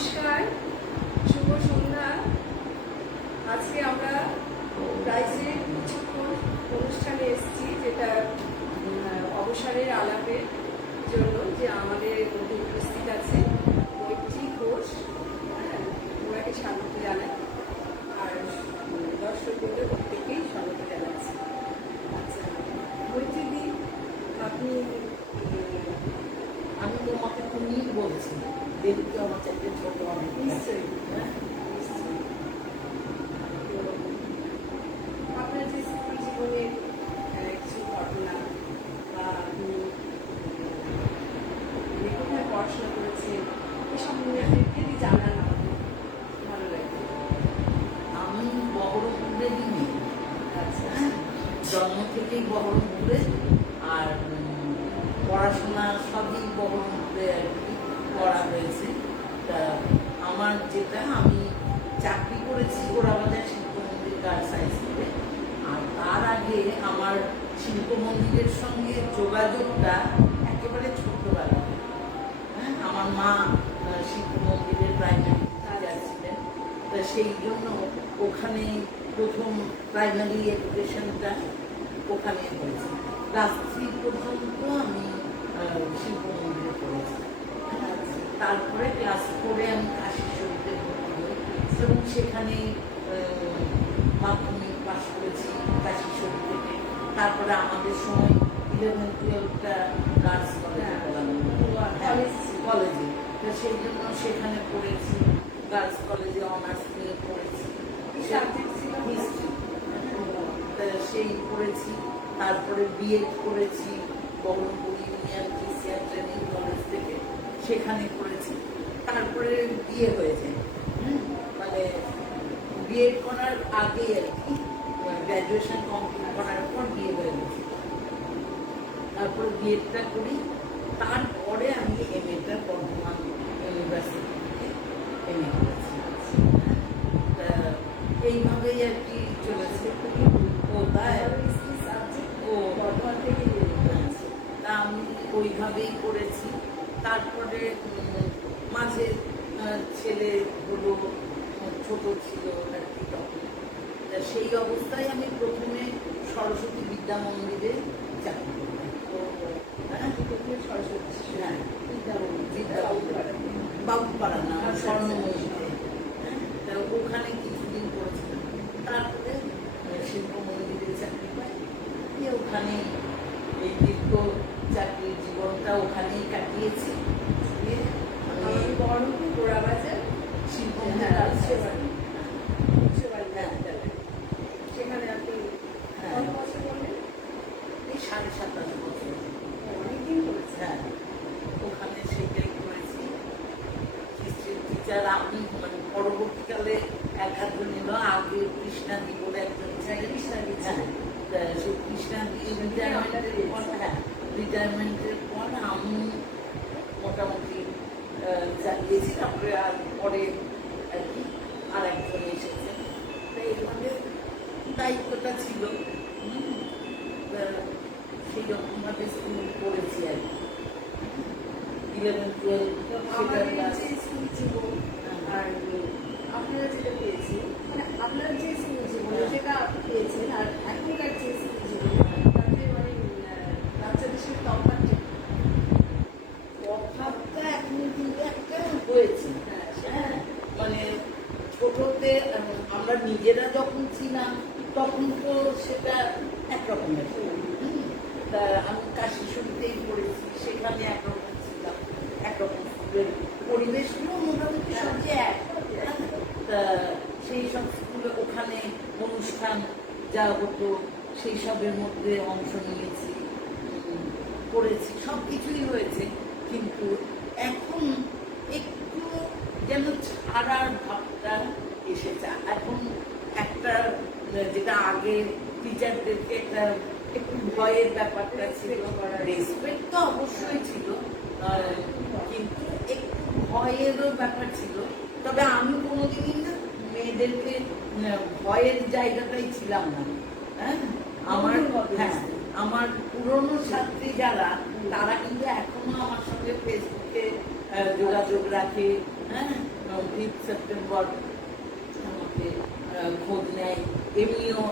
নমস্কার, শুভ সন্ধ্যা। আজকে আমরা রাইজের কিছুক্ষণ অনুষ্ঠানে এসেছি, যেটা অবসরের আলাপের জন্য, যে আমাদের মধ্যে উপস্থিত আছে মৈত্রী ঘোষ। ওনাকে স্বাগত জানাই, আর দর্শকদের প্রত্যেকেই স্বাগত জানাচ্ছি। আচ্ছা মৈত্রীদি, আপনি আমি তোমাকে তুমি বলছি, যেহেতু আমার চাইতে ছোট অনেক। নিশ্চয়ই আপনার যে স্কুল জীবনের কিছু ঘটনা, বা আপনি কোথায় পড়াশোনা করেছেন, এসব যদি জানান আমাদের ভালো লাগবে। আমি বহরমপুরেরই মেয়ে। আচ্ছা, জন্ম থেকেই বহরমপুরে, আর পড়াশোনা সবই বহরমপুরে আর কি করা হয়েছে। তা আমার যেটা, আমি চাকরি করেছি গোড়াবাজার শিল্প মন্দির গার্লস হাই স্কুলে। আর তার আগে আমার শিল্প মন্দিরের সঙ্গে যোগাযোগটা একেবারে ছোটবেলা। আমার মা শিল্প মন্দিরের প্রাইমারি টিচার ছিলেন, তা সেই জন্য ওখানে প্রথম প্রাইমারি এডুকেশনটা ওখানে হয়েছে। ক্লাস 3 পর্যন্ত আমি শিল্প মন্দিরে পড়েছি। তারপরে ক্লাস 4-এ আমি কাশী শরীফে ভর্তি হই, এবং সেখানে মাধ্যমিক পাস করেছি কাশী শরীফ থেকে। তারপরে আমাদের সময় 11-12টা গার্লস কলেজে, তো সেই জন্য সেখানে পড়েছি। গার্লস কলেজে অনার্স নিয়ে পড়েছি, হিস্ট্রি, সেই পড়েছি। তারপরে বিএড করেছি Baharampur union teaching training college থেকে, সেখানে করেছি। তারপরে বিয়ে হয়েছে, মানে বিএড করার আগে আর কি, গ্র্যাজুয়েশন কমপ্লিট করার পর বিয়ে হয়ে গেছে। তারপরে বিএডটা করি, তারপরে আমি এমএটা বর্ধমান ইউনিভার্সিটি থেকে এমএ করেছি। এইভাবেই আর কি চলেছে। ও তাই, ও বর্ধমান থেকে তা আমি ওইভাবেই করেছি। তারপরে মাঝে ছেলেগুলো ছোট ছিল আর কি, তখন সেই অবস্থায় আমি প্রথমে সরস্বতী বিদ্যা মন্দিরে চাকরি করতাম। সরস্বতী হ্যাঁ, বিদ্যা মন্দির, বাবুপাড়া না, স্বর্ণমন্দিরে। তা ওখানে কিছুদিন করেছিলাম। তারপরে শিল্প মন্দিরে চাকরি পাই, ওখানে এই দীর্ঘ চাকরির জীবনটা ওখানেই কাটিয়েছি। বহরমপুর গোড়াবাজার শিল্প সেখানে আপনি কত বছর বললেন? এই 27.5 বছর অনেকদিন করেছেন। হ্যাঁ, ওখানে সেটাই করেছি। হিস্ট্রির টিচার আমি, মানে পরবর্তীকালে এক আধজন এলো। আগে কৃষ্ণাদি বলে একজন ছিলেন, সেই কৃষ্ণাদি রিটায়ারমেন্টের পর আমি মোটামুটি চালিয়েছি। তারপরে আর পরে আর কি আর একজন এসেছেন, তাই এইভাবে দায়িত্বটা ছিল। সেই রকমভাবে স্কুল পড়েছি আর কি, 11-12 স্কুল জীবন আর আপনারা যেটা পেয়েছেন, মানে আপনার যে স্কুল জীবন যেটা আপনি পেয়েছেন আর এখনকার যে স্কুল জীবন, তাতে মানে বাচ্চাদের সাথে তফাৎটা এখন কিন্তু একটা হয়েছে। হ্যাঁ, মানে ছোটতে আমরা নিজেরা যখন ছিলাম তখন তো সেটা একরকমের। তা আমি কাশী শরীফেই পড়েছি, সেখানে একরকম ছিলাম, একরকম স্কুলের পরিবেশগুলো মোটামুটি সবই এক। তা সেই সব স্কুলে ওখানে অনুষ্ঠান যা হতো সেই সবের মধ্যে অংশ নিয়েছি, করেছি, সব কিছুই হয়েছে। কিন্তু এখন একটু যেন ছাড়ার ভাবটা এসেছে। এখন একটা, যেটা আগে টিচারদেরকে একটা একটু ভয়ের ব্যাপারটা ছিল, রেসপেক্ট তো অবশ্যই ছিল, কিন্তু একটু ভয়েরও ব্যাপার ছিল। তবে আমি কোনোদিনই না মেয়েদেরকে ভয়ের জায়গাটাই ছিলাম না। হ্যাঁ, আমার পুরনো ছাত্রী যারা, তারা কিন্তু এখনো আমার সঙ্গে ফেসবুকে যোগাযোগ রাখে। হ্যাঁ, 5 সেপ্টেম্বর আমাকে খোঁজ নেয়, এমনিও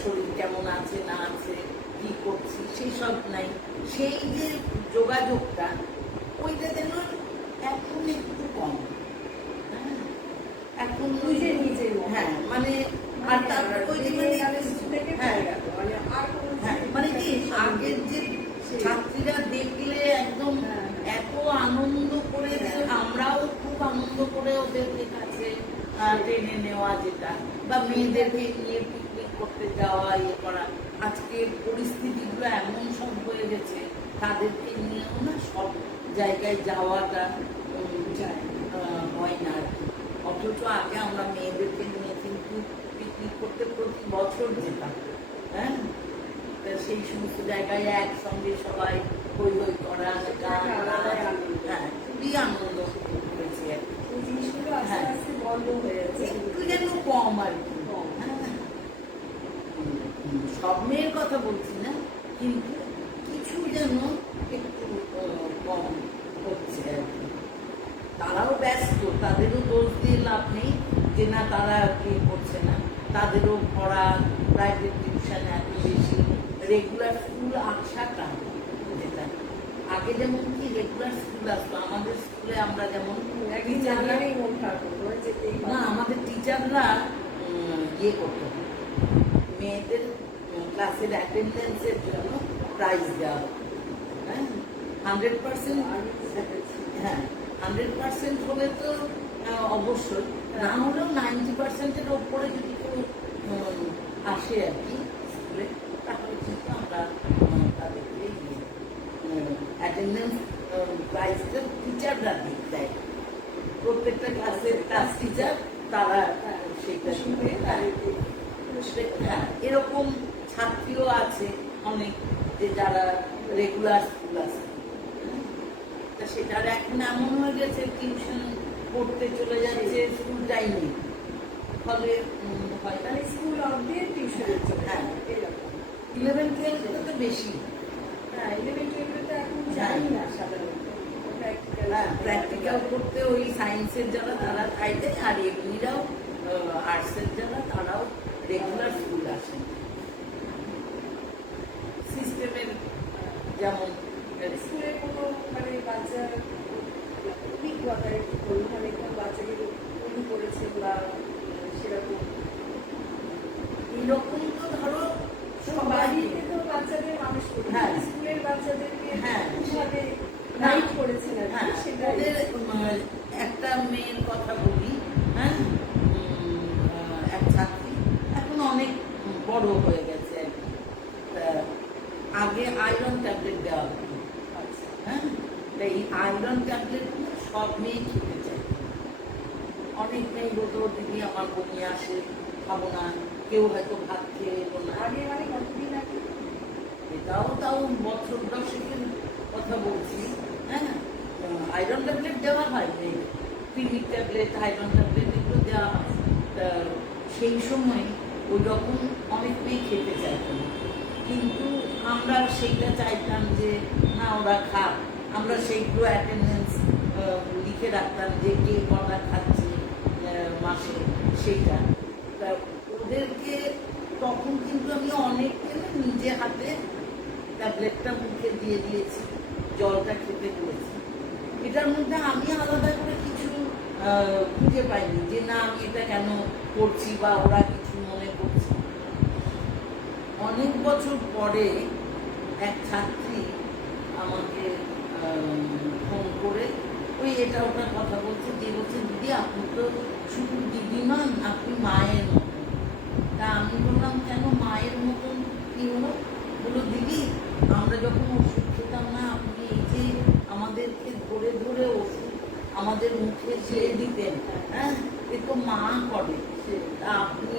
শরীর কেমন আছে না আছে, কি করছি সেই সব নাই। সেই যে যোগাযোগটা ওইটা যেন এখন একটু কম। হ্যাঁ, এখন নিজে নিজে হ্যাঁ মানে আর তারপর ওই যে হ্যাঁ হ্যাঁ মানে কি আগের যে ছাত্রীরা দেখলে একদম এত আনন্দ করে আমরাও খুব আনন্দ করে ওদেরকে কাছে ট্রেনে নেওয়া যেটা বা মেয়েদেরকে নিয়ে পিকনিক করতে যাওয়া ইয়ে করা। আজকে পরিস্থিতিগুলো এমন সব হয়ে গেছে তাদেরকে নিয়েও না সব জায়গায় যাওয়াটা হয় না আর কি। অথচ আগে আমরা মেয়েদেরকে নিয়ে কিন্তু পিকনিক করতে প্রতি বছর যেতাম। হ্যাঁ, সেই সমস্ত জায়গায় একসঙ্গে সবাই হই হই করা, গান, হ্যাঁ খুবই আনন্দ করেছি আর কি। এই জিনিসগুলো আস্তে আস্তে বন্ধ হয়ে যাচ্ছে, একটু যেন কম আর কি। সব মেয়ের কথা বলছি না, কিন্তু কিছু যেন একটু কম হচ্ছে আর কি। তারাও ব্যস্ত, তাদেরও দোষ দিয়ে লাভ নেই যে না তারা কি করছে না। তাদেরও পড়া, প্রাইভেট টিউশন এত বেশি, রেগুলার স্কুল আসাটা যেটা আগে যেমন কি রেগুলার স্কুল আসতো আমাদের স্কুলে, আমরা যেমন না আমাদের টিচাররা ইয়ে করতো, মেয়েদের ক্লাসের অ্যাটেন্ডেন্সের জন্য প্রাইজ দেওয়া হতো। হ্যাঁ 100%, হ্যাঁ 100% হলে তো অবশ্যই, না হলেও 90%-এর ওপরে যদি কেউ আসে আর কি স্কুলে, তাহলে কিন্তু আমরা তাদেরকে অ্যাটেন্ডেন্স প্রাইজটা টিচাররা দেয়। প্রত্যেকটা ক্লাসের ক্লাস টিচার তারা সেটা শুনে হ্যাঁ এরকম ছাত্রীও আছে অনেক যে যারা রেগুলার স্কুল আসে। তা সেটার এখন এমন হয়ে গেছে টিউশন পড়তে চলে যাচ্ছে স্কুল টাইমে, ফলে হয় না স্কুল অবধি টিউশনের জন্য। হ্যাঁ 11-12 তো বেশি। হ্যাঁ 11-12 তো এখন জানি না সাধারণত প্র্যাকটিক্যাল করতে ওই সায়েন্সের যারা তারা খাই দেয়, আর এমনিরাও আর্টসের যারা তারাও রেগুলার স্কুল আসেন। সিস্টেমের যেমন স্কুলে কোনো মানে বাচ্চার অভিজ্ঞতা একটু বলুন, মানে কোন বাচ্চাকে তৈরি করেছে বা সেরকম এইরকম তো ধরো বাড়িতে তো বাচ্চাদের মানুষ করে, হ্যাঁ স্কুলের বাচ্চাদেরকে হ্যাঁ কিভাবে গাইড করেছেন আর হ্যাঁ কি সেটা। ওদের একটা মেয়ের কথা বলি। হ্যাঁ এক ছাত্রী এখন অনেক বড় হয়ে গেছে আর কি। আগে আয়রন ট্যাবলেট দেওয়া হতো। হ্যাঁ এই আয়রন ট্যাবলেট সব মেয়ে খেতে চায়। অনেক মেয়ে বলতো দিদি আমার বমি আসে, খাবো না, কেউ হয়তো ভাত খেয়ে এলো না। আগে মানে কতদিন আগে? এটাও তাও বছর 10-এর কথা বলছি। হ্যাঁ আয়রন ট্যাবলেট দেওয়া হয়, পিরিক ট্যাবলেট, আয়রন ট্যাবলেট এগুলো দেওয়া হয়। তা সেই সময় ওই রকম অনেক মেয়ে খেতে চাইতো না, কিন্তু আমরা সেইটা চাইতাম যে না ওরা খাক। আমরা সেইগুলো অ্যাটেন্ডেন্স লিখে রাখতাম যে কে কটা খাচ্ছে মাসে সেইটা। তা ওদেরকে তখন কিন্তু আমি অনেককে নিজে হাতে ট্যাবলেটটা মুখে দিয়ে দিয়েছি, জলটা খেতে বলেছি। এটার মধ্যে আমি আলাদা করে কিছু খুঁজে পাইনি যে না আমি এটা কেন করছি বা ওরা কিছু মনে করছে। অনেক বছর পরে এক ছাত্রী আমাকে ফোন করে ওই এটা ওটা কথা বলছে, যে বলছে দিদি আপনি তো শুধু দিদি নন, আপনি মায়ের মতন। তা আমি বললাম কেন মায়ের মতন কি হলো? বললো দিদি আমরা যখন ওষুধ খেতাম না, আপনি এই যে আমাদেরকে ধরে ধরে ওষুধ আমাদের মুখে ছেড়ে দিতেন, হ্যাঁ এ তো মা করে, তা আপনি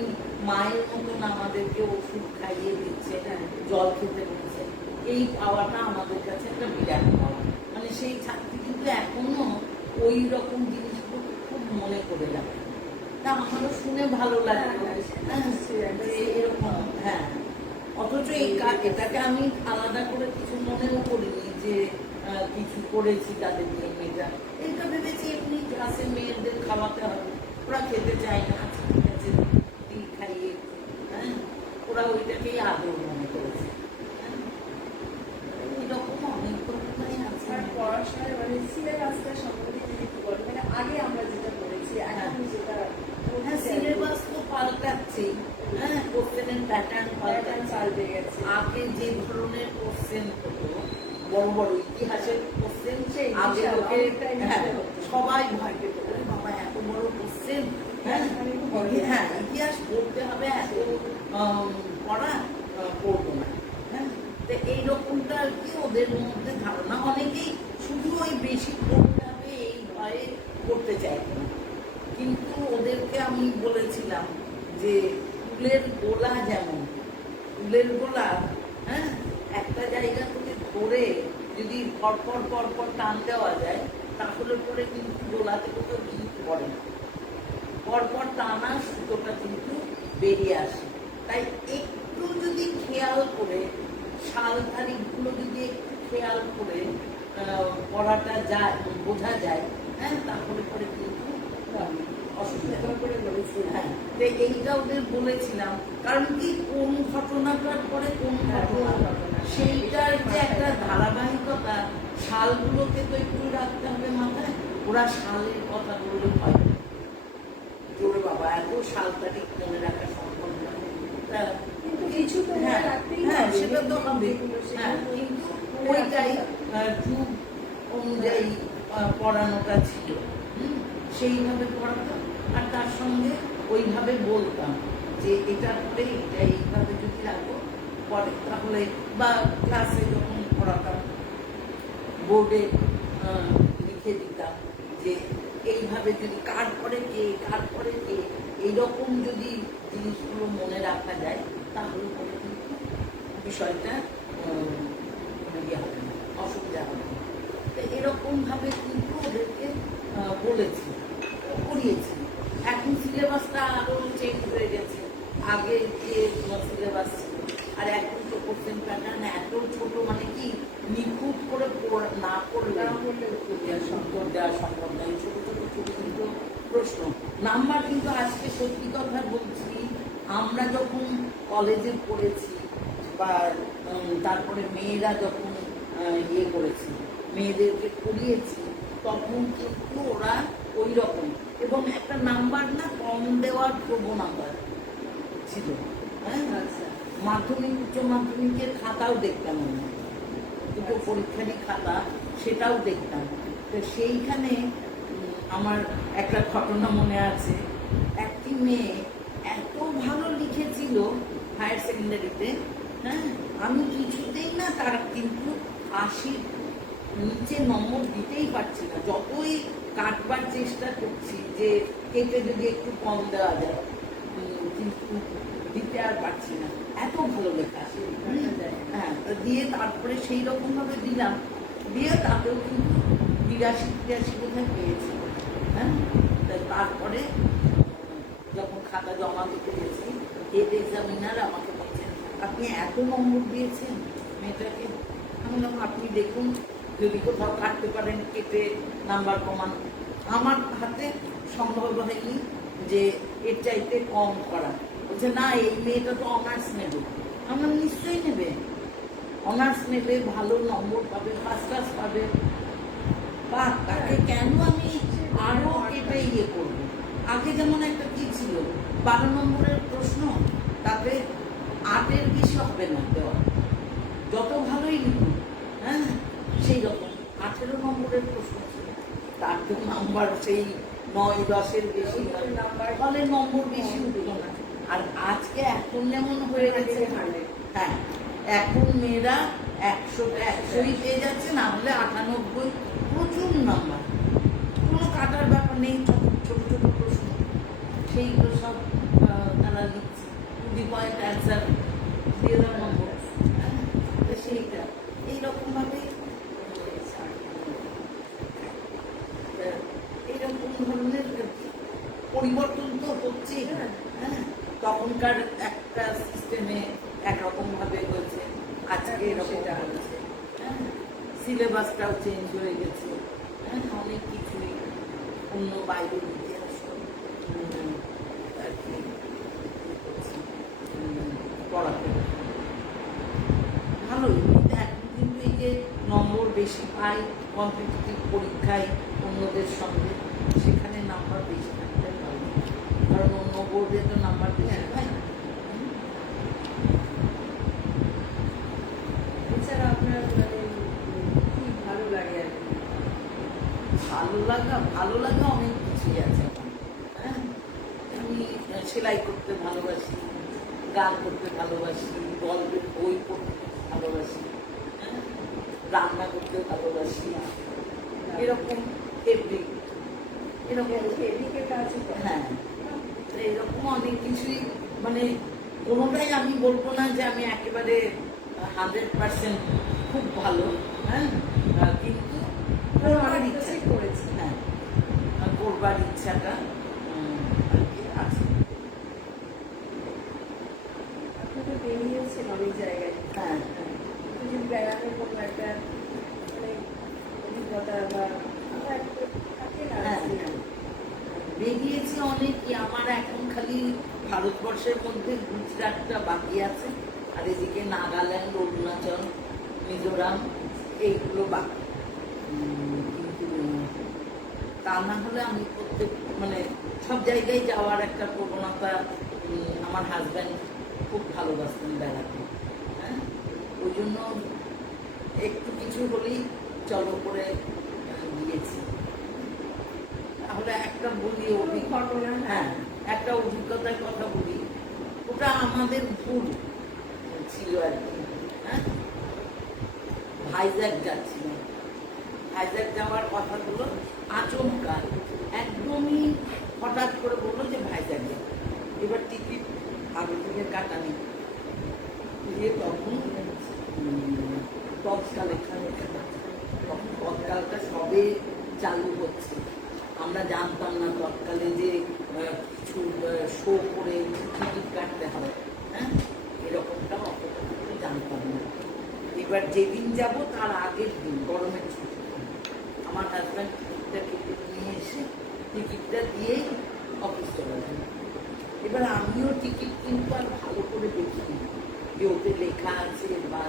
মায়ের মতন আমাদেরকে ওষুধ খাইয়ে দিচ্ছেন, জল খেতে বলছেন। এই পাওয়াটা আমাদের কাছে একটা বিরাট পাওয়া। মানে সেই ছাত্রী কিন্তু এখনো ওই রকম জিনিসগুলো খুব মনে করে যাবে। তা আমারও শুনে ভালো লাগলো এরকম। হ্যাঁ অথচ এই এটাকে আমি আলাদা করে কিছু মনেও করিনি যে কিছু করেছি তাদের নিয়ে। এটা ভেবেছি এমনি ক্লাসে মেয়েদের খাওয়াতে হবে, ওরা খেতে চায় না, আচ্ছা ঠিক আছে দিই খাইয়ে, হ্যাঁ ওরা ওইটাকেই আদর মনে করেছে। এরকম অনেক ঘটনাই আছে। আর পড়াশোনায় মানে সিলেবাসটা সম্বন্ধে যদি একটু বলেন, মানে আগে আমরা যেটা পড়েছি এখন যেটা হ্যাঁ সিলেবাস তো পাল্টাচ্ছেই, হ্যাঁ কোশ্চেনের প্যাটার্ন পাল্টাচ্ছে। পাল্টে গেছে। আগে যে ধরনের কোশ্চেন হতো, বড় বড় ইতিহাসের কোশ্চেন, আগে লোকে সবাই ভয় পেত, ওরে বাবা এত বড় কোশ্চেন, হ্যাঁ ইতিহাস পড়তে হবে, এত পড়া পড়বো না। হ্যাঁ তো এইরকমটা আর কি ওদের মধ্যে ধারণা, অনেকেই শুধু ওই বেশি পড়তে হবে এই ভয়ে করতে চাইতো না। কিন্তু ওদেরকে আমি বলেছিলাম যে ফুলের গোলা যেমন, ফুলের গোলা হ্যাঁ একটা জায়গা থেকে ধরে যদি পরপর পরপর টান দেওয়া যায় তাহলে পরে কিন্তু গোলাতে কোথাও গিট পড়ে না, পরপর টানা সুতোটা কিন্তু বেরিয়ে আসে। তাই একটু যদি খেয়াল করে শালধারীগুলো যদি একটু খেয়াল করে পড়াটা যায়, বোঝা যায়, হ্যাঁ তাহলে পরে কিন্তু অসুবিধা করে বলেছি। হ্যাঁ তো এইটা ওদের বলেছিলাম, কারণ কি কোন ঘটনাটার পরে কোন ঘটনা, সেইটার যে একটা ধারাবাহিকতা, শালগুলোকে তো একটু রাখতে হবে মাথায়। ওরা শালের কথা বললে হয় জোরে বাবা এত শাল তারিখ মনে রাখা সম্ভব নয়, কিন্তু কিছু তো হ্যাঁ রাখতেই হ্যাঁ হবে। সেটা তো হবে, হ্যাঁ কিন্তু ওইটাই যুগ অনুযায়ী পড়ানোটা ছিল, সেইভাবে পড়াতাম। আর তার সঙ্গে ওইভাবে বলতাম যে এটা করে এটা এইভাবে যদি রাখো পরে তাহলে, বা ক্লাসে যখন পড়াতাম বোর্ডে লিখে দিতাম যে এইভাবে যদি কার পরে কে কার পরে কে, এইরকম যদি জিনিসগুলো মনে রাখা যায় তাহলে পরে কিন্তু বিষয়টা ইয়ে হবে না, অসুবিধা হবে না। তো এরকমভাবে কিন্তু ওদেরকে বলেছি, করিয়েছি। এখন সিলেবাসটা আরো চেঞ্জ হয়ে গেছে, আগে যে সিলেবাস ছিল আর এখন তো কোশ্চেন প্যাটার্ন এত ছোট, মানে কি নিখুঁত করে না পড়লে উত্তর দেওয়া সম্ভব নয়। ছোট ছোট ছোট ছোট প্রশ্ন, নাম্বার কিন্তু আজকে সত্যি কথা বলছি, আমরা যখন কলেজে পড়েছি বা তারপরে মেয়েরা যখন ইয়ে করেছি, মেয়েদেরকে পড়িয়েছি, তখন কিন্তু ওরা ওই রকম এবং একটা নাম্বার না কম দেওয়ার প্রবণতা ছিল। হ্যাঁ মাধ্যমিক উচ্চ মাধ্যমিকের খাতাও দেখতাম আমরা, দুটো পরীক্ষারই খাতা, সেটাও দেখতাম। তো সেইখানে আমার একটা ঘটনা মনে আছে, একটি মেয়ে এত ভালো লিখেছিল হায়ার সেকেন্ডারিতে, হ্যাঁ আমি কিছুতেই না তার কিন্তু 80 নিচে নম্বর দিতেই পারছি না, যতই কাটবার চেষ্টা করছি যে কেটে যদি একটু কম দেওয়া যায়, কিন্তু দিতে আর পারছি না, এত ভালো লেখা। হ্যাঁ দিয়ে তারপরে সেই রকম ভাবে দিলাম, দিয়ে তাতেও কিন্তু 82-83 বোধহয় পেয়েছি। হ্যাঁ তারপরে যখন খাতা জমা দিতে গেছি, হেড এক্সামিনার আমাকে বলছেন আপনি এত নম্বর দিয়েছেন মেয়েটাকে। আমি বললাম আপনি দেখুন যদি কোথাও কাটতে পারেন কেটে নাম্বার কমান। আমার হাতে সম্ভব হয়নি যে এর চাইতে কম করা। বলছে না এই মেয়েটা তো অনার্স নেবে। আমার নিশ্চয়ই নেবে, অনার্স নেবে, ভালো নম্বর পাবে, ফার্স্ট ক্লাস পাবে, বা তাকে কেন আমি আরো কেটে ইয়ে করবো। আগে যেমন একটা কি ছিল 12 নম্বরের প্রশ্ন, তাতে 8-এর বেশি হবে না দেওয়া, যত ভালোই লিখুন, হ্যাঁ সেই রকম 18 নম্বরের প্রশ্ন ছিল, তার তো নাম্বার সেই 9-10-এর বেশি, ফলে নম্বর বেশি উঠল না। আর আজকে এখন যেমন হয়ে গেছে, হ্যাঁ এখন মেয়েরা 100-100ই পেয়ে যাচ্ছে, না হলে 98, প্রচুর নাম্বার, কোনো কাটার ব্যাপার নেই, ছোট ছোট প্রশ্ন সেইগুলো সব তারা লিখছে, টু দি পয়েন্ট অ্যান্সার দিয়ে দেওয়ার নম্বর, সেইটা এইরকমভাবে এইরকম ধরনের পরিবর্তন তো হচ্ছেই। হ্যাঁ তখনকার একটা সিস্টেমে একরকম ভাবে হয়েছে, আজকে এরকম হয়েছে। হ্যাঁ সিলেবাসটাও চেঞ্জ হয়ে গেছে, হ্যাঁ অনেক কিছুই অন্য বাইরে আর কি পড়াতে ভালোই, এখন কিন্তু এই যে নম্বর বেশি পাই কম্পিটিটিভ পরীক্ষায় অন্যদের সঙ্গে, সেখানে নাম্বার বেশি থাকতে ভালো, কারণ অন্য বোর্ডে তো নাম্বার বেশি পায়। এছাড়া আপনার মানে কি ভালো লাগে আর কি? ভালো লাগা অনেক কিছুই আছে আমার। হ্যাঁ, আমি সেলাই করতে ভালোবাসি, গান করতে ভালোবাসি, গল্পের বই পড়তে ভালোবাসি, হ্যাঁ, রান্না করতে ভালোবাসি, এরকম ফেব্রিক, এরকম ফেব্রিকের কাজ হ্যাঁ, তো এরকম অনেক কিছুই, মানে কোনোটাই আমি বলবো না যে আমি একেবারে 100% খুব ভালো, হ্যাঁ, কিন্তু করবার ইচ্ছা করেছি। হ্যাঁ, করবার ইচ্ছাটা আর কি আছে। আপনি তো বেরিয়েছেন অনেক জায়গায়, হ্যাঁ, যদি বেড়ানোর কোনো একটা মানে অভিজ্ঞতা বা একটা থাকে না হ্যাঁ, যে, হ্যাঁ। বেরিয়েছি অনেকই, আমার এখন খালি ভারতবর্ষের মধ্যে গুজরাটটা বাকি আছে, আর এদিকে নাগাল্যান্ড, অরুণাচল, মিজোরাম এইগুলো বাকি। কিন্তু তা না হলে আমি প্রত্যেক মানে সব জায়গায় যাওয়ার একটা প্রবণতা, আমার হাজব্যান্ড খুব ভালোবাসতেন বেড়াতে, হ্যাঁ, ওই জন্য একটু কিছু হলেই চলো করে গিয়েছি। তাহলে একটা বলি ঘটনা, হ্যাঁ, একটা অভিজ্ঞতার কথা বলি, ওটা আমাদের ভুল ছিল আর কি। হ্যাঁ, ভাইজ্যাক যাচ্ছিলাম, ভাইজ্যাক যাওয়ার কথা হলো আচমকা, একদমই হঠাৎ করে বললো যে ভাইজ্যাক যাবো, এবার টিকিট আগে থেকে কাটা নেই, তখন তৎকাল এখানে তখন তৎকালটা সবে চালু হচ্ছে, আমরা জানতাম না তৎকালে যে কিছু শো করে টিকিট কাটতে হবে, হ্যাঁ, এরকমটা অতটা জানতাম না। এবার যেদিন যাব তার আগের দিন গরমের ছুটি, আমার হাজব্যান্ড টিকিটটা কেটে নিয়ে এসে টিকিটটা দিয়েই অফিস চলে যায়। এবার আমিও টিকিট কিন্তু আর ভালো করে দেখিনি যে ওতে লেখা আছে বা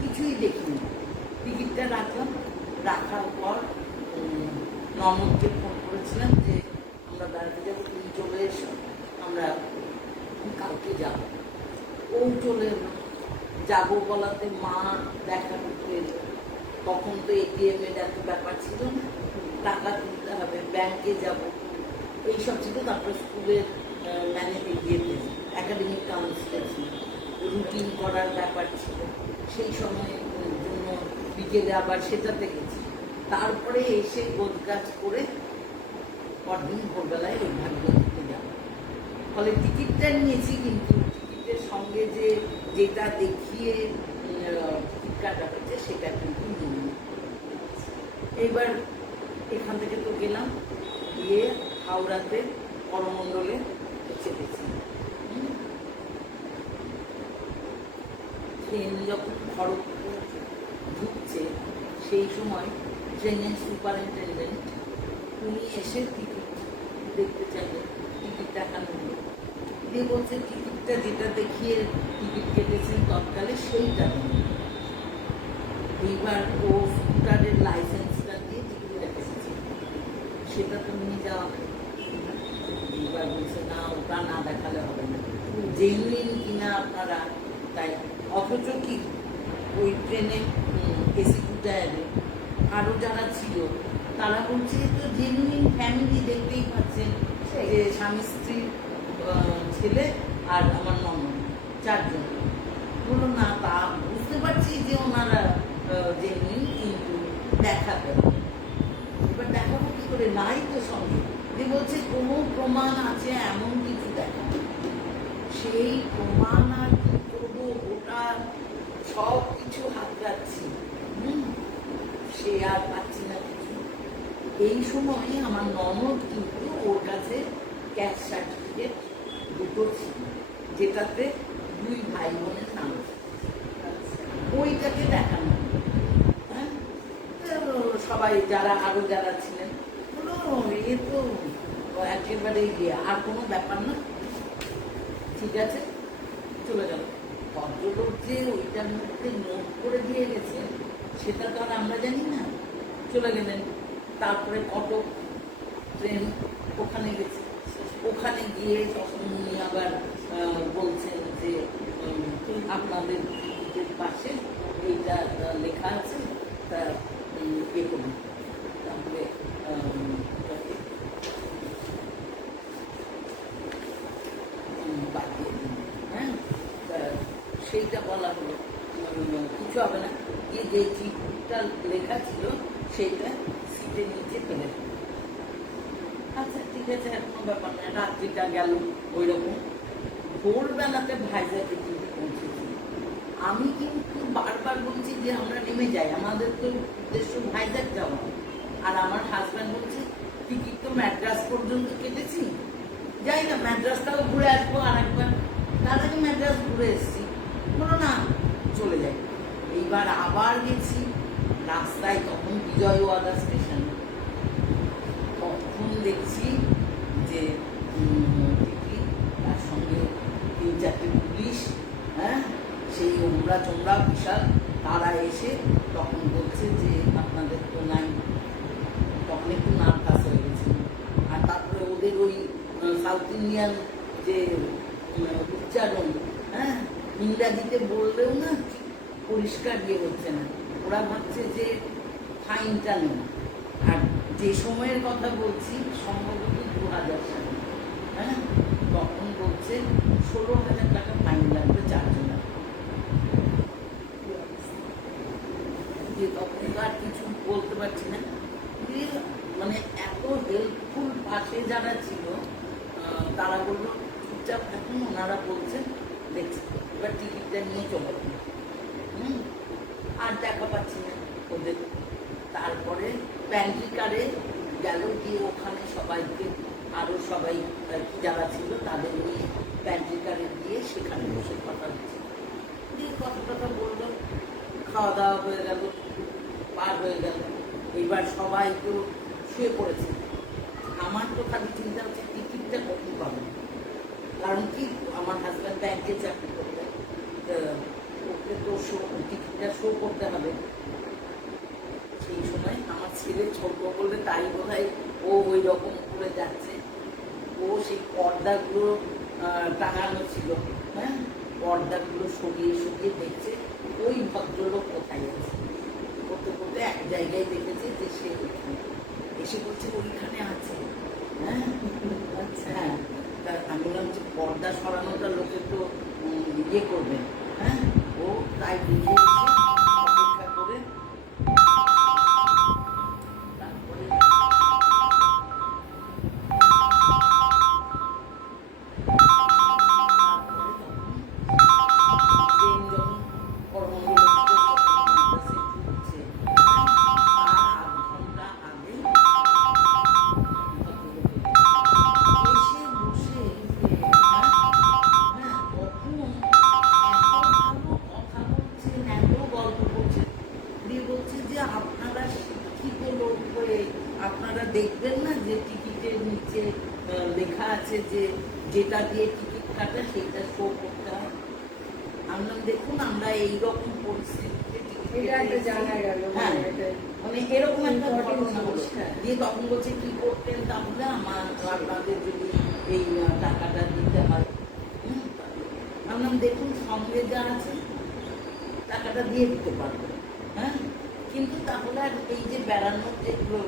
কিছুই দেখিনি, টিকিটটা রাখলাম, রাখার পর ননদকে ফোন করেছিলাম যে আমরা বেড়াতে যাবো, তুমি চলে এসো, আমরা কালকে যাবো। ও চলে এলো, যাবো বলাতে মা দেখা করতে এলো, তখন তো এটিএম এর এত ব্যাপার ছিল না, টাকা তুলতে হবে, ব্যাংকে যাব, এইসব ছিল। তারপরে স্কুলের ম্যানেজে গিয়ে একাডেমিক কাউন্সিলে ছিল, রুটিন করার ব্যাপার ছিল, সেই সময়ের জন্য বিকেলে আবার সেটাতে গেছি। তারপরে এসে গোজগাছ করে পরদিন ভোরবেলায় ওই ভাগ্যবতীতে যাব। ফলে টিকিটটা নিয়েছি, কিন্তু টিকিটের সঙ্গে যেটা দেখিয়ে টিকিট কাটা হয়েছে সেটা কিন্তু নিইনি। এইবার এখান থেকে তো গেলাম, গিয়ে হাওড়াতে করমণ্ডলে চেপেছি। ট্রেন যখন খড়গপুর ঢুকছে সেই সময় ট্রেনের সুপারিনটেন্ডেন্ট উনি এসে টিকিট দেখতে চাইলেন, টিকিট দেখানো হলো, দিয়ে বলছে টিকিটটা যেটা দেখিয়ে টিকিট কেটেছেন তৎকালে সেইটা নেই। এইবার ও স্কুটারের লাইসেন্সটা দিয়ে টিকিটটা কেটেছে, সেটা তো নিয়ে যাওয়া। এইবার বলছে না, ওটা না দেখালে হবে না, জেনুইন কিনা আপনারা তাই। অথচ কি ওই ট্রেনে এসি টায়ারে আরও যারা ছিল তারা বলছে তো জেনুইন ফ্যামিলি, দেখতেই পাচ্ছেন যে স্বামী স্ত্রী, ছেলে আর আমার ননদ, চারজন। বললো না, তা বুঝতে পারছি যে ওনারা জেনুইন, কিন্তু দেখাতে হবে। এবার দেখাবো কি করে, নাই তো সঙ্গে। যে বলছে কোনো প্রমাণ আছে এমন কিছু দেখাবো, সেই প্রমাণ আর কি করবো, ওটা সব কিছু হাত রাখছি, সে আর পাচ্ছি না কিছু। এই সময় আমার ননদ কিন্তু ওর কাছে ক্যাশ সার্টিফিকেট দুটো ছিল, যেটাতে 2 ভাই বোনের নাম, ওইটাকে দেখানো। হ্যাঁ, সবাই যারা আরো যারা ছিলেন বললো এ তো একেবারে গিয়ে আর কোনো ব্যাপার না, ঠিক আছে, চলে গেল। ভদ্রলোক যে ওইটার মধ্যে নোট করে দিয়ে গেছে সেটা তো আর আমরা জানি না, চলে গেলেন। তারপরে কটক ট্রেন, ওখানে গেছে, ওখানে গিয়ে তখন উনি আবার বলছেন যে আপনাদের টিকিটের পাশে এইটা লেখা আছে, তা ইয়ে করুন, তারপরে বাদিয়ে দিন। হ্যাঁ, সেইটা বলা হলো, কিছু হবে না, গিয়ে যে চিঠিটা লেখা ছিল সেইটা সিটের নিচে ফেলে দিল। আচ্ছা ঠিক আছে, কোনো ব্যাপার না, রাত্রিটা গেল ওই রকম। ভোরবেলাতে ভাইজাকে কিন্তু পৌঁছেছি। আমি কিন্তু বারবার বলছি যে আমরা নেমে যাই, আমাদের তো উদ্দেশ্য ভাইজাক যাওয়া। আর আমার হাজব্যান্ড বলছে টিকিট তো ম্যাড্রাস পর্যন্ত কেটেছি, যাই না ম্যাড্রাসটাও ঘুরে আসবো আর একবার। তার আগে ম্যাড্রাস ঘুরে এসেছি, বলো না চলে যাই। এইবার আবার গেছি রাস্তায়, তখন বিজয়ওয়াদা স্টেশন, তখন দেখছি যে টিকিট, তার সঙ্গে 3-4টে পুলিশ, হ্যাঁ, সেই ওমরা চোমরা বিশাল, তারা এসে তখন বলছে যে আপনাদের তো নাই। তখন একটু নার্ভাস হয়ে গেছে। আর তারপরে ওদের ওই সাউথ ইন্ডিয়ান যে উচ্চারণ, হ্যাঁ, ইংরাজিতে বললেও না পরিষ্কার ইয়ে হচ্ছে না, ওরা ভাবছে যে ফাইনটা নেই। আর যে সময়ের কথা বলছি সম্ভবত 2000 সালে, হ্যাঁ, তখন বলছে 16,000 টাকা ফাইন লাগবে 4 জনের। যে তখন আর কিছু বলতে পারছি না, মানে এত হেল্পফুল পাশে যারা ছিল তারা বললো চুপচাপ এখন, ওনারা বলছেন দেখছি, এবার টিকিটটা নিয়ে চলে গেল। আর দেখা পাচ্ছি না ওদের। তারপরে প্যান্ট্রি কারে গেল, গিয়ে ওখানে সবাইকে, আরও সবাই যারা ছিল তাদের নিয়ে প্যান্ট্রি কারে গিয়ে সেখানে বসে কথা হচ্ছে। দিয়ে কথা টথা বললো, খাওয়া দাওয়া হয়ে গেল, পার হয়ে গেল। এবার সবাই তো শুয়ে পড়েছে। আমার তো খালি চিন্তা হচ্ছে টিকিটটা কখন পাবো, কারণ কি আমার হাজব্যান্ড ব্যাংকে চাকরি করবে, ওকে তো টিকিটটা শো করতে হবে। সেই সময় আমার ছেলে ছোট বলে তাই বোধ হয় ও ওই রকম করে যাচ্ছে। ও সেই পর্দাগুলো টাঙানো ছিল, হ্যাঁ, পর্দাগুলো সরিয়ে সরিয়ে দেখছে ওই ভদ্রলোক কোথায় আছে। করতে করতে এক জায়গায় দেখেছে যে সে এসে বলছে ওইখানে আছে। হ্যাঁ, আচ্ছা, হ্যাঁ, তা আমি বললাম যে পর্দা সরানোটা লোকে তো ইয়ে করবেন, হ্যাঁ, ও তাই বুঝে অপেক্ষা করে তারপরে আপনারা দেখবেন না যে টিকিটের নিচে লেখা আছে যে যেটা দিয়ে টিকিট কাটে সেটা শো করতে হয়। আমরা দেখুন আমরা এইরকম পরিস্থিতিতে জানা গেল, হ্যাঁ, মানে এরকম একটা ঘটনা হলো। দিয়ে তখন বলছে কি করতেন, তাহলে আমার আপনাদের যদি এই টাকাটা দিতে হয়। আমরা দেখুন সঙ্গে যা আছে টাকাটা দিয়ে দিতে পারবো, হ্যাঁ, কিন্তু তাহলে আর এই যে বেড়ানোর যেগুলো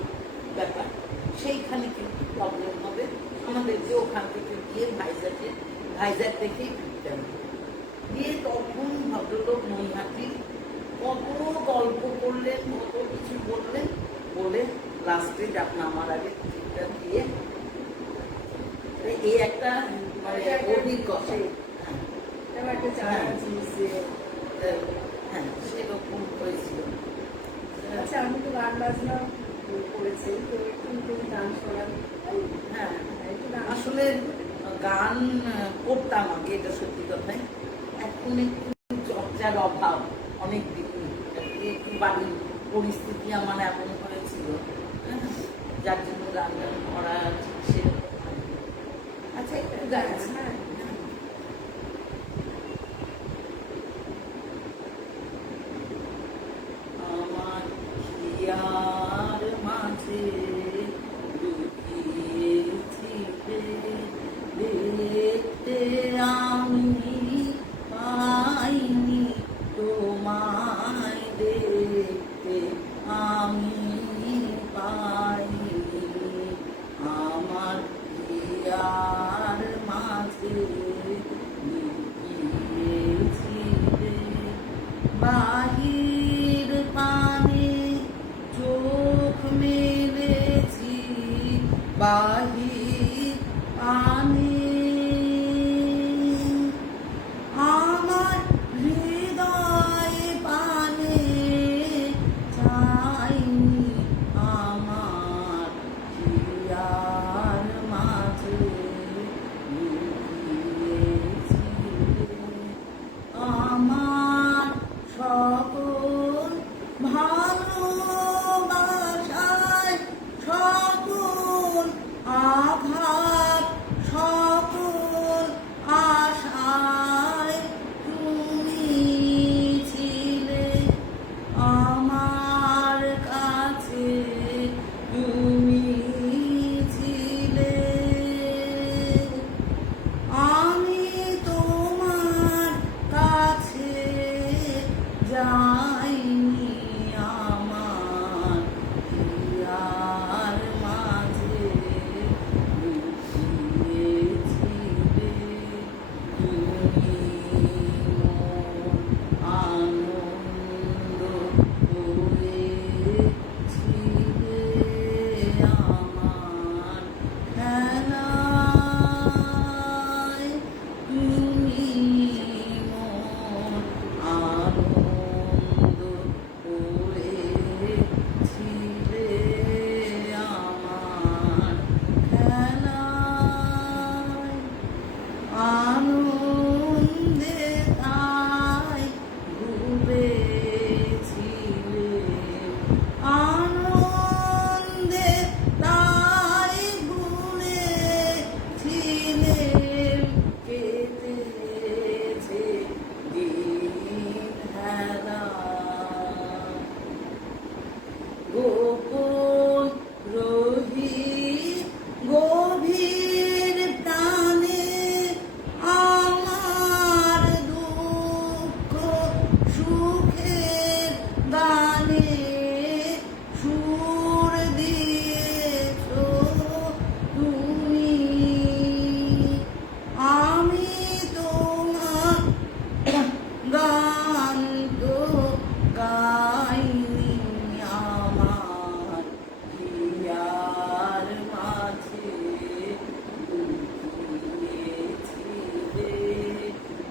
ব্যাপার সেইখানে কিন্তু প্রবলেম হবে আমাদেরকে। ওখান থেকে গিয়ে ভাইজাগ থেকেই ফিরতে হবে। দিয়ে তখন ভদ্রলোক নৈহাটি কত গল্প করলেন, কত কিছু বললেন, বলে লাস্টে নামার আগে টিকিটটা দিয়ে এই একটা মানে অভিজ্ঞতা। হ্যাঁ, সেরকম হয়েছিল। আচ্ছা, আমি তো গান বাজনা করেছি, তো একটু গান শোনান। হ্যাঁ, আসলে গান করতাম আগে, এটা সত্যি কথাই। এখন একটু চর্চার অভাব, অনেক দিন একটু বাড়ির পরিস্থিতি আমার এমন হয়েছিল, হ্যাঁ, যার জন্য গান গান করা সেরকম দেখাচ্ছে। হ্যাঁ আমার হিয়ার মাঝে লুকিয়েছিলে, দেখতে আমি পাইনি তোমায়, দেখতে আমি পাইনি। আমার হিয়ার মাঝে লুকিয়েছিলে, বাহির পানে চোখ মেলেছি, বাহির পানে আমার হৃদয় পানে চাইনি, আমার হিয়ার মাঝে লুকিয়েছিলে। আমার সকল ভালোবাসায়, সকল আঘাত, সকল আশায় তুমি ছিলে আমার কাছে, তুমি ছিলে। আমি তোমার কাছে যাইনি, আমার হিয়ার মাঝে লুকিয়েছিলে তুমি। আনন্দ হয়েছিলে আমার খেলায়, তুমি মন আনন্দ হয়েছিলে আমার খেলায়। আনন্দে তাই ডুবেছিলে, আনন্দে তাই ঘুরেছিলে, কেটেছে দিন হেলা। গোপন রহি গভীর প্রাণে আমার দুঃখ সুখের গানে সুর দিয়েছ তুমি। আমি তোমার গান তো গাইনি, আমার হিয়ার মাঝে লুকিয়েছিলে,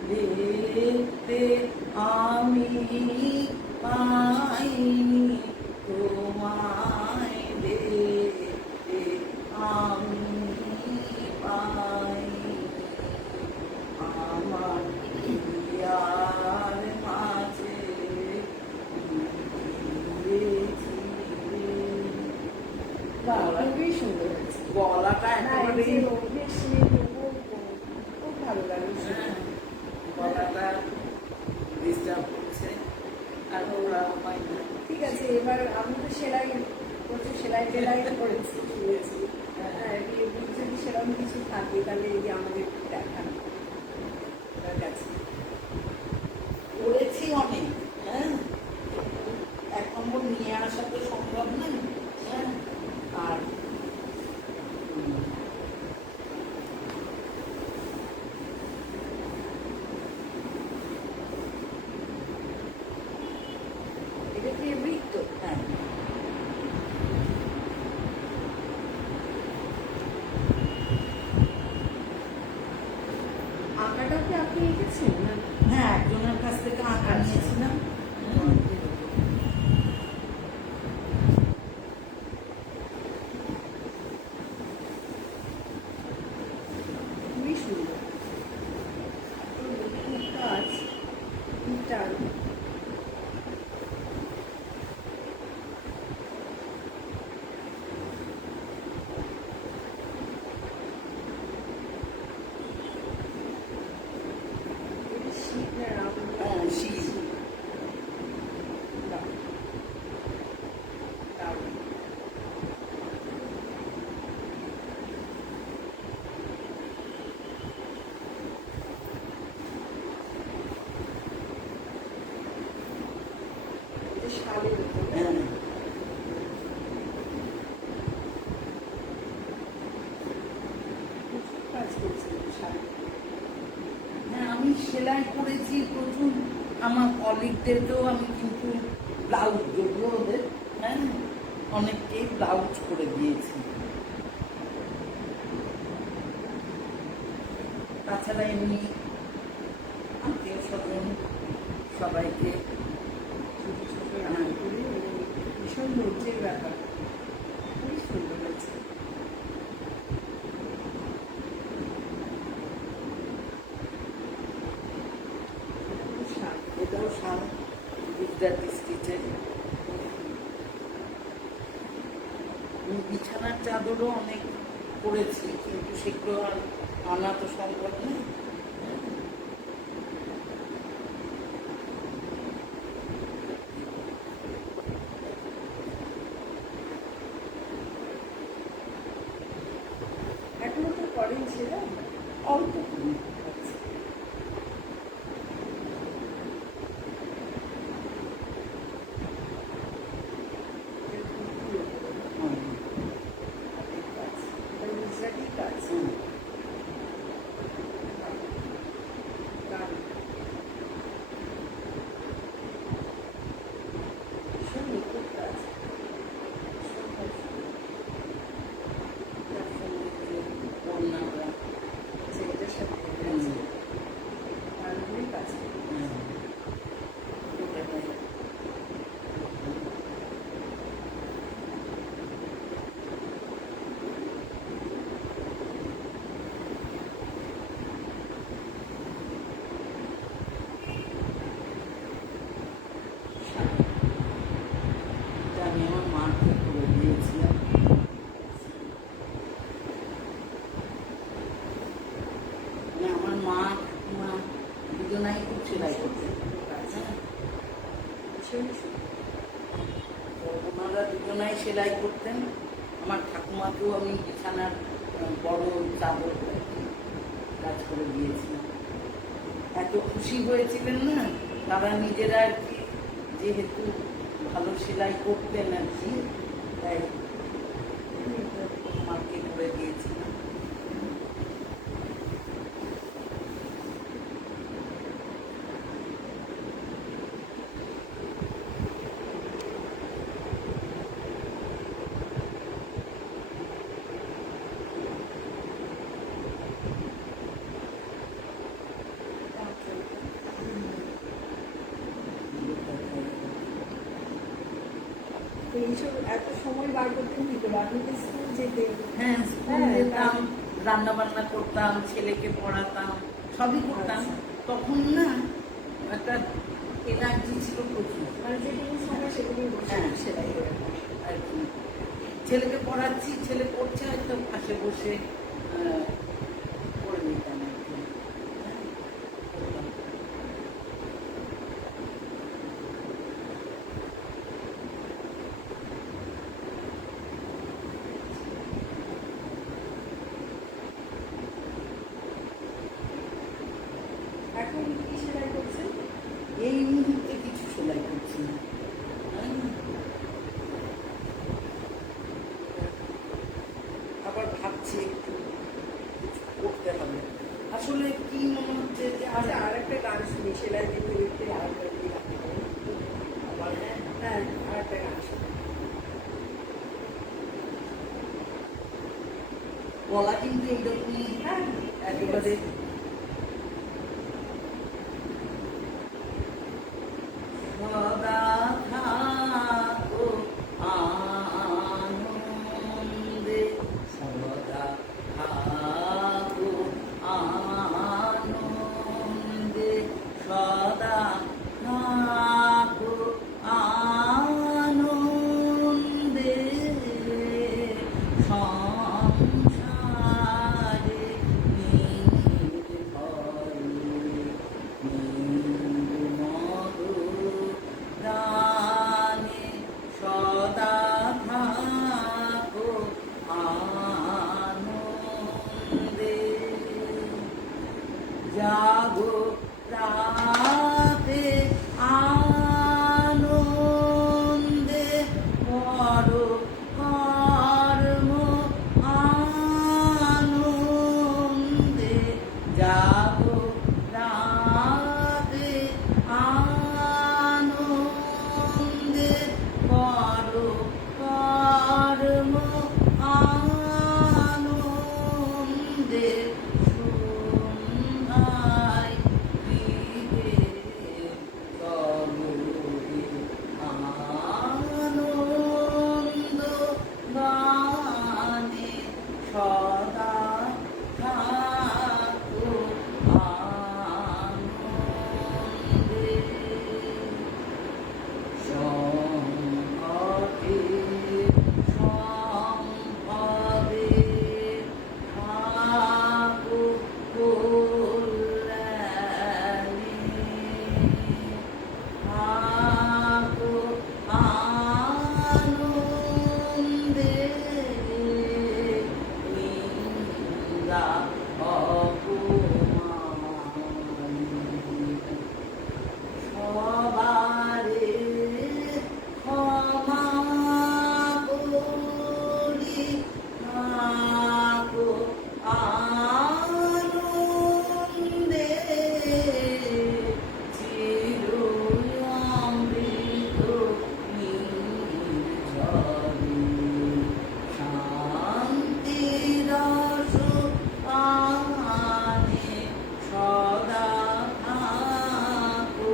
দেখতে আমি পাইনি তোমায়, দেখতে আমি পাইনি। আমার হিয়ার মাঝে লুকিয়েছিলে। বাহ, খুবই সুন্দর হয়েছে। গলাটা না, এই একেবারে যে রোগের স্নেহটুকু খুব ভালো লাগে শুনতে। গলাটা ডিস্টার্ব করছে, আর ওরা পাই না। ঠিক আছে, এবার আমি তো সেলাই প্রচুর সেলাই টেলাই করেছি, শুনেছি। হ্যাঁ, এবার যদি সেরকম কিছু থাকে তাহলে এই যে আমাদের দেখান ওনার কাছে। করেছি অনেক, হ্যাঁ, এক নম্বর নিয়ে আসা তো সম্ভব নয়, হ্যাঁ। আর এটা কি বৃত্ত? হ্যাঁ, আঁকাটাও কি আপনি এঁকেছেন না? হ্যাঁ, একজনের কাছ থেকে আঁকা নিয়েছিলাম। খুবই সুন্দর। খুব কাজ, খুব টান। সেলাই করেছি প্রচুর। আমার কলিগদেরকেও আমি কিন্তু ব্লাউজ, যদিও ওদের হ্যাঁ অনেককেই ব্লাউজ করে দিয়েছি। তাছাড়া এমনি আত্মীয় স্বজন সবাইকে ছোট ছোট রান্না করে ভীষণ ধৈর্যের ব্যাপার, খুবই সুন্দর হয়েছে। এটাও শাল গুজরাটি স্টিচের। বিছানার চাদরও অনেক করেছি, কিন্তু সেগুলো আর আনা তো সম্ভব নয়। এখনো তো করেন সেটা? অল্প করি। গুজরাটি কাজ। দারুণ। ভীষণ নিখুঁত কাজ। ভীষণ সুন্দর। ওড়নাটা আচ্ছা, এটার সাথে দারুণই কাজ। আমি আমার মাকে করে দিয়েছিলাম। আমার মা দুজনাই খুব সেলাই করতে। ভীষণ সুন্দর। ওনারা দুজনাই সেলাই করতেন। আমার ঠাকুমাকেও আমি বিছানার বড় চাদর কাজ করে দিয়েছিলাম। এত খুশি হয়েছিলেন না তারা নিজেরা আর কি, যেহেতু ভালো সেলাই করতেন আর কি, তাই মাকে করে দিয়েছিলাম। তো এইসব এত সময় বার করতেন কি করে? আপনি তো স্কুল যেতেন। হ্যাঁ, স্কুল যেতাম, রান্না বান্না করতাম, ছেলেকে পড়াতাম, সবই করতাম। তখন না একটা এনার্জি ছিল প্রচুর। মানে যেটুকু সময় সেটুকুই বসে হ্যাঁ। সেলাই করে। আর কি ছেলেকে পড়াচ্ছি, ছেলে পড়ছে, হয়তো পাশে বসে করে নিতাম আর কি। হ্যাঁ, করতাম। এখন কি সেলাই করছেন? এই মুহূর্তে কিছু সেলাই করছি না। আবার ভাবছি একটু কিছু করতে হবে। আসলে কি মনে হচ্ছে যে আচ্ছা, আর একটা গান শুনি, সেলাই দেখতে দেখতে আর একটা দিয়ে রাখতে হবে। আবার হ্যাঁ, আর একটা গান শুনি। গলা কিন্তু এইরকমই হ্যাঁ, একেবারে সদা থাকো আনন্দে, সদা থাকো আনন্দে, সদা থাকো আনন্দে, সংসারে নির্ভয়ে দানে, সদা থাকো আনন্দে, জাগো রাতে আনন্দে, করো কর্ম আনন্দে, জাগো রাতে তোরা অপমান সবারে ক্ষমা করি মাগো আনন্দে চির অমৃত নির্ঝরে শান্তির আনে সদা থাকো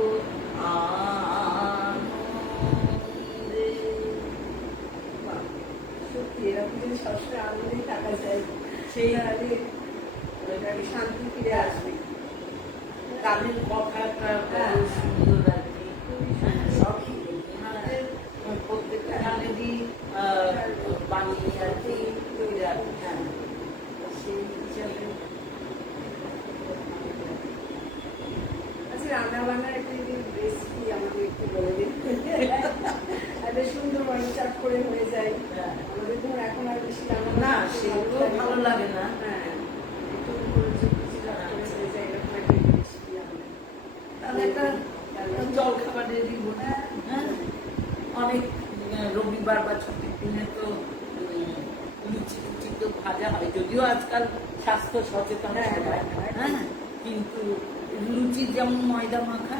আনন্দে। বাহ, সত্যি এরকম যদি সবসময় আনন্দেই থাকা যায় সেই তাহলে ওইটাকে শান্তি ফিরে আসবে। গানের কথাটা হ্যাঁ। বড় সুন্দর আর কি। খুবই সুন্দর। সবই আমাদের প্রত্যেকটা গানেরই বানিয়ে আর কি তৈরি আর কি। হ্যাঁ সেই হিসাবে আচ্ছা, রান্না বান্নার একটা রেসিপি আমাদের একটু বলে দিন। একটা সুন্দর মানে চাট করে হয়ে যায়। হ্যাঁ। আমাদের ধর এখন আর বেশি রান্না না করতে সেগুলো ভালো লাগে না। হ্যাঁ, একটু মুখরোচক কিছু চাট করে হয়ে যায়, এরকম একটা রেসিপি আমাদের। তাহলে একটা জল খাবারেরই বলি। হ্যাঁ অনেক রবিবার বা ছুটির দিনে তো লুচি টুচি তো ভাজা হয়, যদিও আজকাল স্বাস্থ্য সচেতন হ্যাঁ, সবাই। হ্যাঁ, হ্যাঁ কিন্তু লুচির যেমন ময়দা মাখা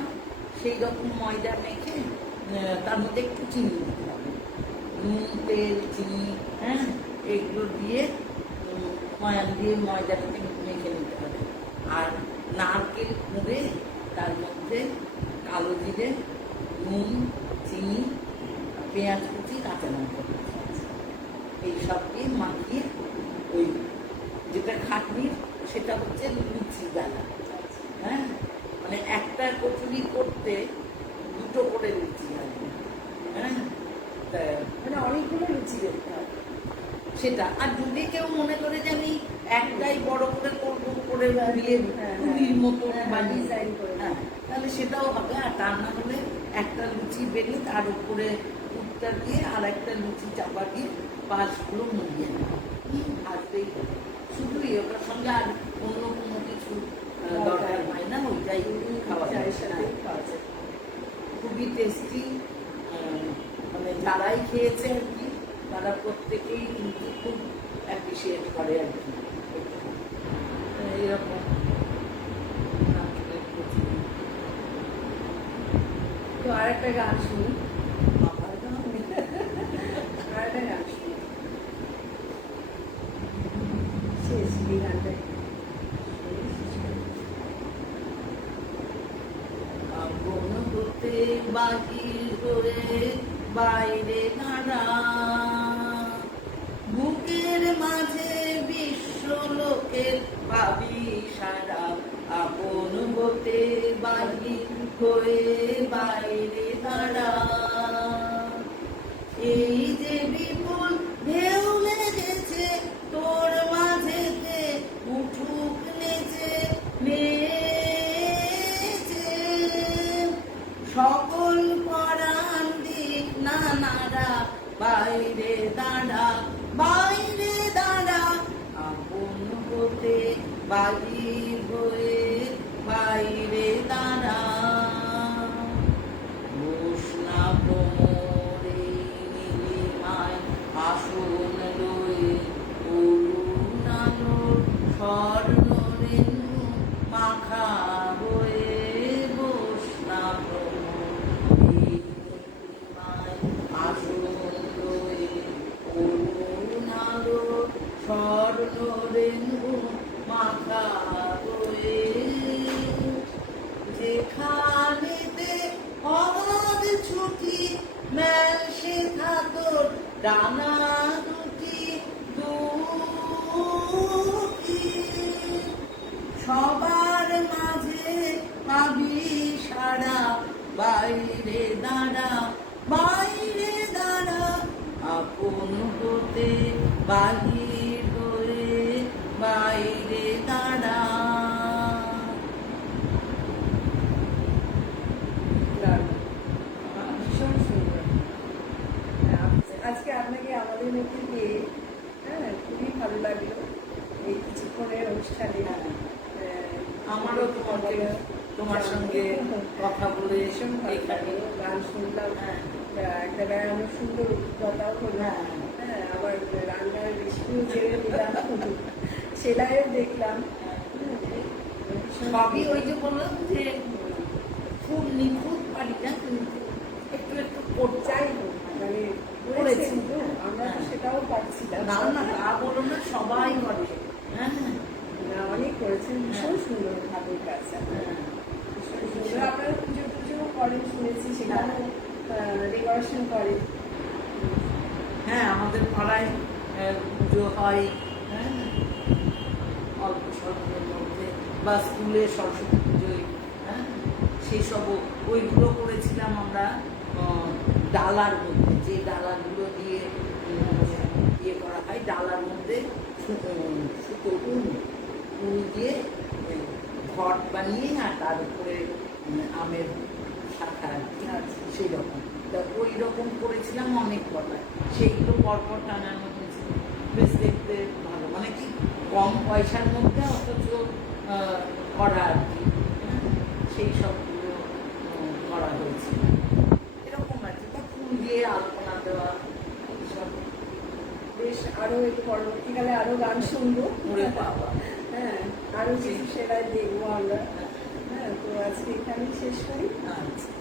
সেই রকম ময়দা মেখে তার মধ্যে একটু চিনি দিতে হবে, নুন তেল চিনি হ্যাঁ এগুলো দিয়ে ময়ান দিয়ে ময়দাটাকে মেখে নিতে হবে। আর নারকেল কুড়ে তার মধ্যে কালো জিরে নুন চিনি পেঁয়াজ কুচি কাঁচা লঙ্কা কুচি এই সব দিয়ে মাখিয়ে ওই যেটা খাটনির সেটা হচ্ছে লুচি বেলা। হ্যাঁ মানে একটা কচুরি করতে দুটো করে লুচি লাগবে। হ্যাঁ তা মানে অনেকগুলো লুচি দেখতে হবে। সেটা আর যদি কেউ মনে করে যে আমি একটাই বড় করে করবো করে দিয়ে পুরীর মতন বা ডিজাইন করে হ্যাঁ তাহলে সেটাও হবে। আর তা না হলে একটা লুচি বেরিয়ে তার উপরে উত্তর দিয়ে আর একটা লুচি চাপা দিয়ে পাশগুলো মুড়িয়ে নেওয়া ভাজতেই হবে। শুধুই ওটার সঙ্গে আর অন্য কোনো কিছু দরকার হয় না, ওইটাই খাওয়া যায়। চায়ের সাথে খাওয়া যায়। খুবই টেস্টি। মানে যারাই খেয়েছে আর কি তারা প্রত্যেকেই কিন্তু খুব অ্যাপ্রিসিয়েট করে আর কি এরকম। তো আর একটা গান শুনি, আর একটা গান শুনি শেষ এই গানটা বাহির হয়ে বাইরে দাঁড়া বুকের মাঝে বিশ্ব লোকের ভাবি সারা আপন হতে বাহির হয়ে বাইরে দাঁড়া এই যে বিপুল ঢেউ লেগেছে তোর মাঝেতে উঠুক নেচে নেচে সকল পরাণ দিক নানারা বাইরে দাঁড়া বাইরে দাঁড়া আপন হতে বাহির হয়ে বাইরে দাঁড়া বসনা ভ্রমরে নীলিমায় আসন লয়ে অরুণ আলোর স্বর্ণ রেণু মাখা হয়ে বসনা ভ্রমরে নীলিমায় আসন লয়ে অরুণ আলোর স্বর্ণ রেণু মাখা হয়ে যেখানেতে অবাধ ছুটি মেল শেখা তোর ডানা দুটি দুটি সবার মাঝে পাবি সারা বাইরে দাঁড়া বাইরে দাঁড়া আপন হতে বাহির হয়ে বাইরে দাঁড়া। ভীষণ সুন্দর। আজকে আপনাকে আমাদের মধ্যে পেয়ে হ্যাঁ খুবই ভালো লাগলো। এই কিছুক্ষণের অনুষ্ঠানে আমারও তোমার সঙ্গে কথা বলে ভীষণ ভালো লাগলো, গান শুনলাম, একটা বেড়ানোর সুন্দর অভিজ্ঞতাও হলো। হ্যাঁ, আবার রান্নার রেসিপিও জেনে নিলাম, সেলাইও দেখলাম। সবই ওই যে বললাম যে খুব নিখুঁত পারি না, কিন্তু একটু একটু যাই হোক, মানে করেছি। করেছেন তো, আমরা তো সেটাও পাচ্ছিলাম না না, তা বলো না, সবাই করে। হ্যাঁ না, অনেক করেছেন, ভীষণ সুন্দর ভাবের কাজ। হ্যাঁ ভীষণ সুন্দর। আপনারা পুজো টুজো করেন শুনেছি, সেখানে ডেকোরেশন করেন। হ্যাঁ, আমাদের পাড়ায় পুজো হয়, হ্যাঁ, অল্প স্বল্পের মধ্যে, বা স্কুলে সরস্বতী পুজোয়, হ্যাঁ, সেসবও ওইগুলো করেছিলাম আমরা ডালার মধ্যে, যে ডালাগুলো দিয়ে ইয়ে করা হয়, ডালার মধ্যে সুতো উল দিয়ে ঘট বানিয়ে, আর তার উপরে আমের শাখা সেই রকম। তা ওই রকম করেছিলাম অনেক কটা, সেইগুলো পরপর টানানো হয়েছিল, বেশ দেখতে ভালো, মানে কি কম পয়সার মধ্যে অথচ করা আর কি, সেই সবগুলো করা হয়েছিল এরকম আর কি। তা ফুল দিয়ে আলপনা দেওয়া এইসব। বেশ, আরো এই পরবর্তীকালে আরো গান শুনবো। ওরে বাবা। হ্যাঁ, আরো কিছু সেলাই দেখবো আমরা। হ্যাঁ, তো আজকে এখানেই শেষ করি। আচ্ছা।